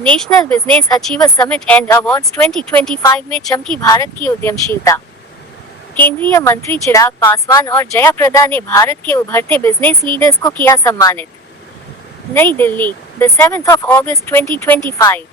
National business achievers summit and awards 2025 में चमकी भारत की उद्यमशीलता। केंद्रीय मंत्री चिराग पासवान और जया प्रदा ने भारत के उभरते बिजनेस लीडर्स को किया सम्मानित। नई दिल्ली, 7 अगस्त 2025।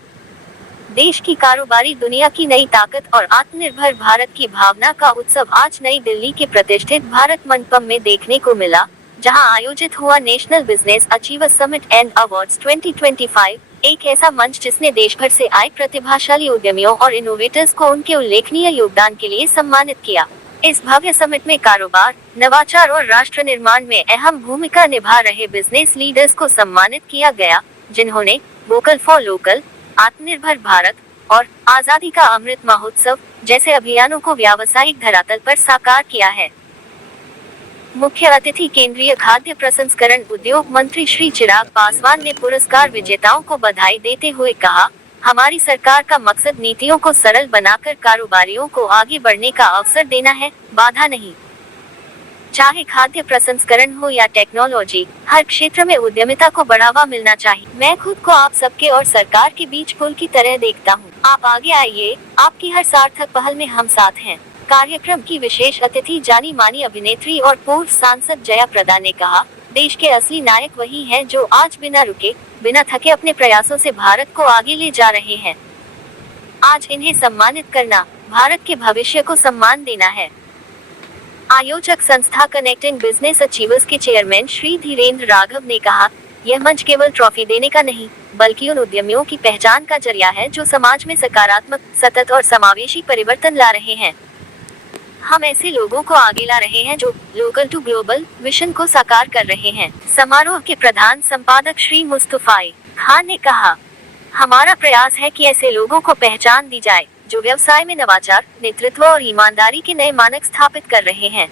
देश की कारोबारी दुनिया की नई ताकत और आत्मनिर्भर भारत की भावना का उत्सव आज नई दिल्ली के प्रतिष्ठित भारत मंडपम में देखने को मिला, जहां आयोजित हुआ national business achievers summit and awards 2025, एक ऐसा मंच जिसने देश भर से आए प्रतिभाशाली उद्यमियों और इनोवेटर्स को उनके उल्लेखनीय योगदान के लिए सम्मानित किया। इस भव्य समिट में कारोबार, नवाचार और राष्ट्र निर्माण में अहम भूमिका निभा रहे बिजनेस लीडर्स को सम्मानित किया गया, जिन्होंने वोकल फॉर लोकल, आत्मनिर्भर भारत और आजादी का अमृत महोत्सव जैसे अभियानों को व्यावसायिक धरातल पर साकार किया है। मुख्य अतिथि केंद्रीय खाद्य प्रसंस्करण उद्योग मंत्री श्री चिराग पासवान ने पुरस्कार विजेताओं को बधाई देते हुए कहा, हमारी सरकार का मकसद नीतियों को सरल बनाकर कारोबारियों को आगे बढ़ने का अवसर देना है, बाधा नहीं। चाहे खाद्य प्रसंस्करण हो या टेक्नोलॉजी, हर क्षेत्र में उद्यमिता को बढ़ावा मिलना चाहिए। मैं खुद को आप सबके और सरकार के बीच पुल की तरह देखता हूँ। आप आगे आइए, आपकी हर सार्थक पहल में हम साथ हैं। कार्यक्रम की विशेष अतिथि जानी मानी अभिनेत्री और पूर्व सांसद जया प्रदा ने कहा, देश के असली नायक वही हैं जो आज बिना रुके, बिना थके अपने प्रयासों से भारत को आगे ले जा रहे हैं। आज इन्हें सम्मानित करना, भारत के भविष्य को सम्मान देना है। आयोजक संस्था कनेक्टिंग बिजनेस अचीवर्स के चेयरमैन श्री धीरेन्द्र राघव ने कहा, यह मंच केवल ट्रॉफी देने का नहीं, बल्कि उन उद्यमियों की पहचान का जरिया है जो समाज में सकारात्मक, सतत और समावेशी परिवर्तन ला रहे हैं। हम ऐसे लोगों को आगे ला रहे हैं जो लोकल टू ग्लोबल विजन को साकार कर रहे हैं। समारोह के प्रधान संपादक श्री मुस्तफाई खान ने कहा, हमारा प्रयास है कि ऐसे लोगों को पहचान दी जाए जो व्यवसाय में नवाचार, नेतृत्व और ईमानदारी के नए मानक स्थापित कर रहे हैं।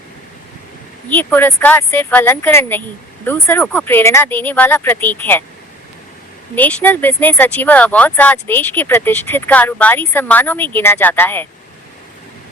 ये पुरस्कार सिर्फ अलंकरण नहीं, दूसरों को प्रेरणा देने वाला प्रतीक है। नेशनल बिजनेस अचीवर अवार्ड्स आज देश के प्रतिष्ठित कारोबारी सम्मानों में गिना जाता है।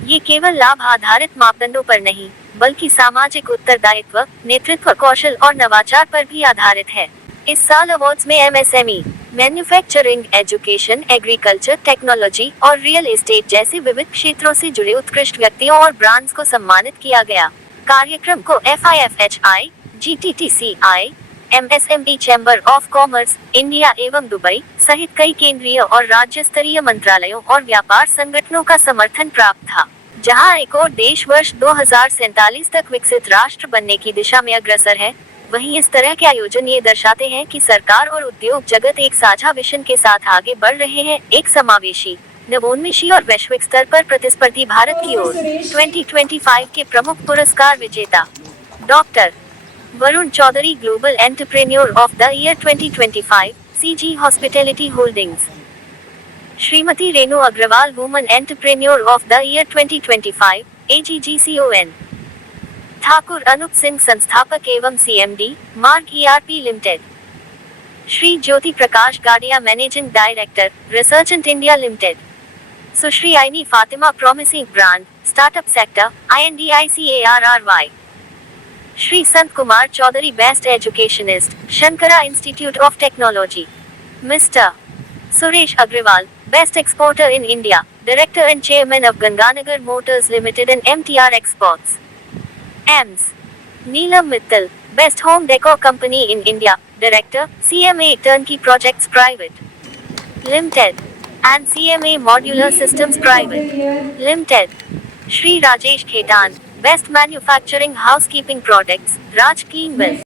ये केवल लाभ आधारित मापदंडों पर नहीं, बल्कि सामाजिक उत्तरदायित्व, नेतृत्व कौशल और नवाचार पर भी आधारित है। इस साल अवार्ड्स में MSME, manufacturing, education, agriculture, technology और रियल एस्टेट जैसे विविध क्षेत्रों से जुड़े उत्कृष्ट व्यक्तियों और ब्रांड्स को सम्मानित किया गया। कार्यक्रम को FIFHI, GTTCI, MSME chamber of commerce, India एवं दुबई सहित कई केंद्रीय और राज्य स्तरीय मंत्रालयों और व्यापार संगठनों का समर्थन प्राप्त था। जहां एक और देश वर्ष 2047 तक विकसित राष्ट्र बनने की दिशा में अग्रसर है, वहीं इस तरह के आयोजन ये दर्शाते हैं कि सरकार और उद्योग जगत एक साझा विजन के साथ आगे बढ़ रहे हैं, एक समावेशी, नवोन्मेषी और वैश्विक स्तर पर प्रतिस्पर्धी भारत की ओर। 2025 के प्रमुख पुरस्कार विजेता doctor Varun Chaudhary, global entrepreneur of the year 2025, CG hospitality holdings. Shrimati Renu Agarwal, woman entrepreneur of the year 2025, AGGCON। Thakur Anoop Singh, संस्थापक एवं CMD, Marg ERP limited. Shri Jyoti Prakash Gadia, managing director, Resurgent India limited. Sushri Aini Fatima, promising brand, startup sector, INDICARRY। Shri Sant Kumar Chaudhary, best educationist, Shankara institute of technology. Mister Suresh Agarwal, best exporter in India, director and chairman of Ganganagar motors limited and MTR exports. Ms Neelam Mittal, best home decor company in India, director, CMA turnkey projects private limited and CMA modular systems private limited. Shri Rajesh Khetan, best manufacturing housekeeping products, Raj clean well.